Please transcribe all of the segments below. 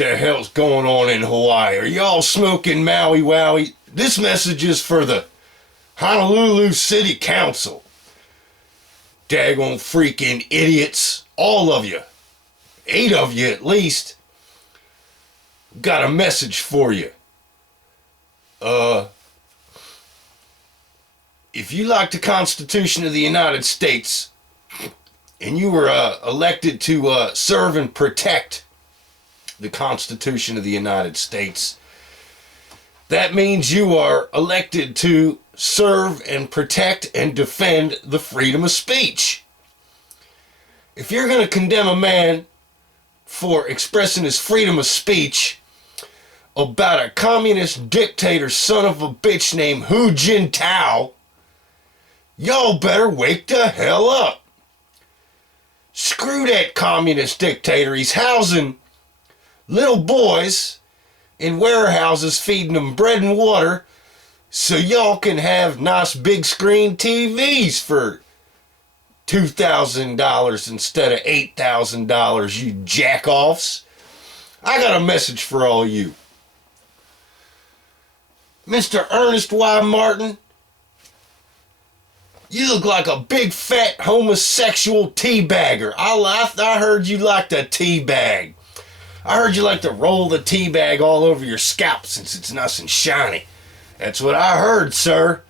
The hell's going on in Hawaii? Are y'all smoking Maui Wowie? This message is for the Honolulu City Council. Daggone freaking idiots. All of you. 8 of you at least. Got a message for you. If you like the Constitution of the United States and you were elected to serve and protect the Constitution of the United States, that means you are elected to serve and protect and defend the freedom of speech. If you're going to condemn a man for expressing his freedom of speech about a communist dictator son of a bitch named Hu Jintao, y'all better wake the hell up. Screw that communist dictator. He's housing little boys in warehouses, feeding them bread and water so y'all can have nice big screen TVs for $2,000 instead of $8,000, you jack-offs. I got a message for all you. Mr. Ernest Y. Martin, you look like a big fat homosexual teabagger. I heard you like to teabag. I heard you like to roll the tea bag all over your scalp since it's nice and shiny. That's what I heard, sir.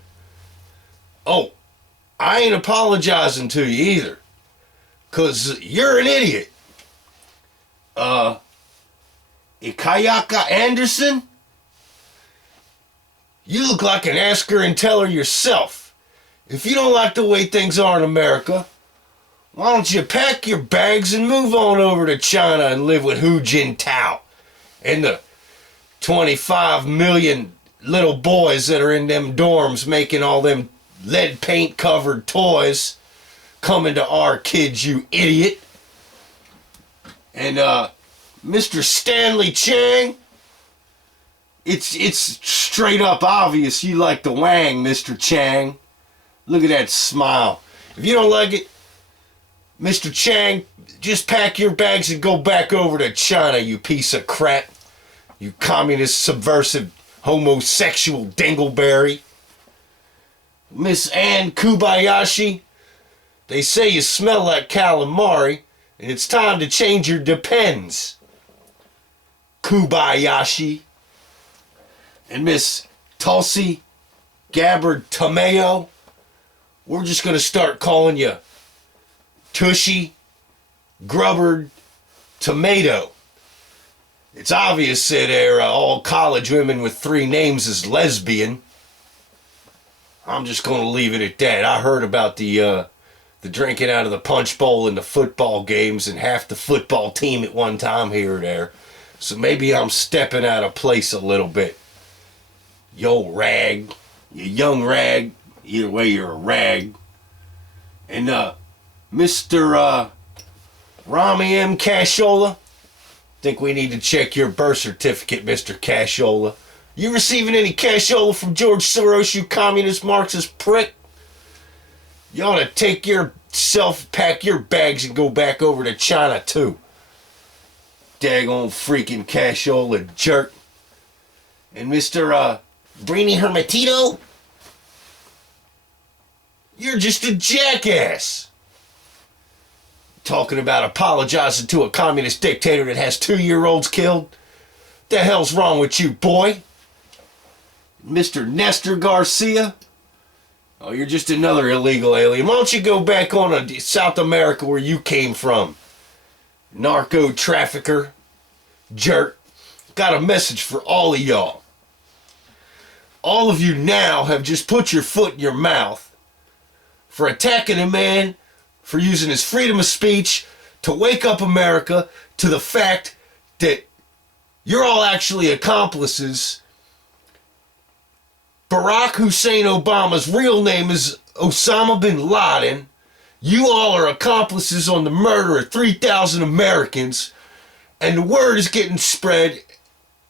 Oh, I ain't apologizing to you either, 'cause you're an idiot. Ikayaka Anderson? You look like an asker and teller yourself. If you don't like the way things are in America, why don't you pack your bags and move on over to China and live with Hu Jintao and the 25 million little boys that are in them dorms making all them lead paint covered toys coming to our kids, you idiot. And Mr. Stanley Chang, it's straight up obvious you like the wang, Mr. Chang. Look at that smile. If you don't like it, Mr. Chang, just pack your bags and go back over to China, you piece of crap. You communist, subversive, homosexual dingleberry. Miss Ann Kubayashi, they say you smell like calamari, and it's time to change your depends. Kubayashi. And Miss Tulsi Gabbard Tomeo, we're just going to start calling you Tushy Grubbard Tomato. It's obvious that they're all college women with 3 names is lesbian. I'm just going to leave it at that. I heard about the drinking out of the punch bowl in the football games and half the football team at one time here or there. So maybe I'm stepping out of place a little bit. Yo, rag. You young rag. Either way, you're a rag. And Mr. Rami M. Cashola, think we need to check your birth certificate, Mr. Cashola. You receiving any cashola from George Soros, you communist Marxist prick? You ought to take yourself, pack your bags, and go back over to China, too. Daggone freaking cashola jerk. And Mr. Brainy Hermetito, you're just a jackass. Talking about apologizing to a communist dictator that has 2-year-olds killed. The hell's wrong with you, boy? Mr. Nestor Garcia? Oh, you're just another illegal alien. Why don't you go back on to South America where you came from? Narco trafficker. Jerk. Got a message for all of y'all. All of you now have just put your foot in your mouth for attacking a man for using his freedom of speech to wake up America to the fact that you're all actually accomplices. Barack Hussein Obama's real name is Osama bin Laden. You all are accomplices on the murder of 3,000 Americans, and the word is getting spread,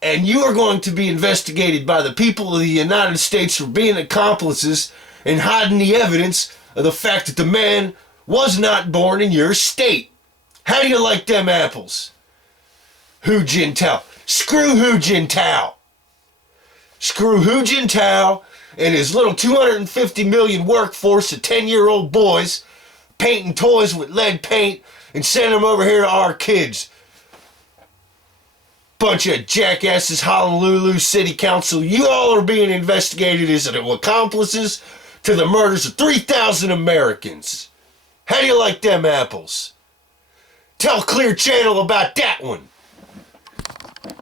and you are going to be investigated by the people of the United States for being accomplices and hiding the evidence of the fact that the man was not born in your state. How do you like them apples? Hu Jintao. Screw Hu Jintao. Screw Hu Jintao and his little 250 million workforce of 10-year-old boys painting toys with lead paint and send them over here to our kids. Bunch of jackasses, Honolulu City Council. You all are being investigated as accomplices to the murders of 3,000 Americans. How do you like them apples? Tell Clear Channel about that one.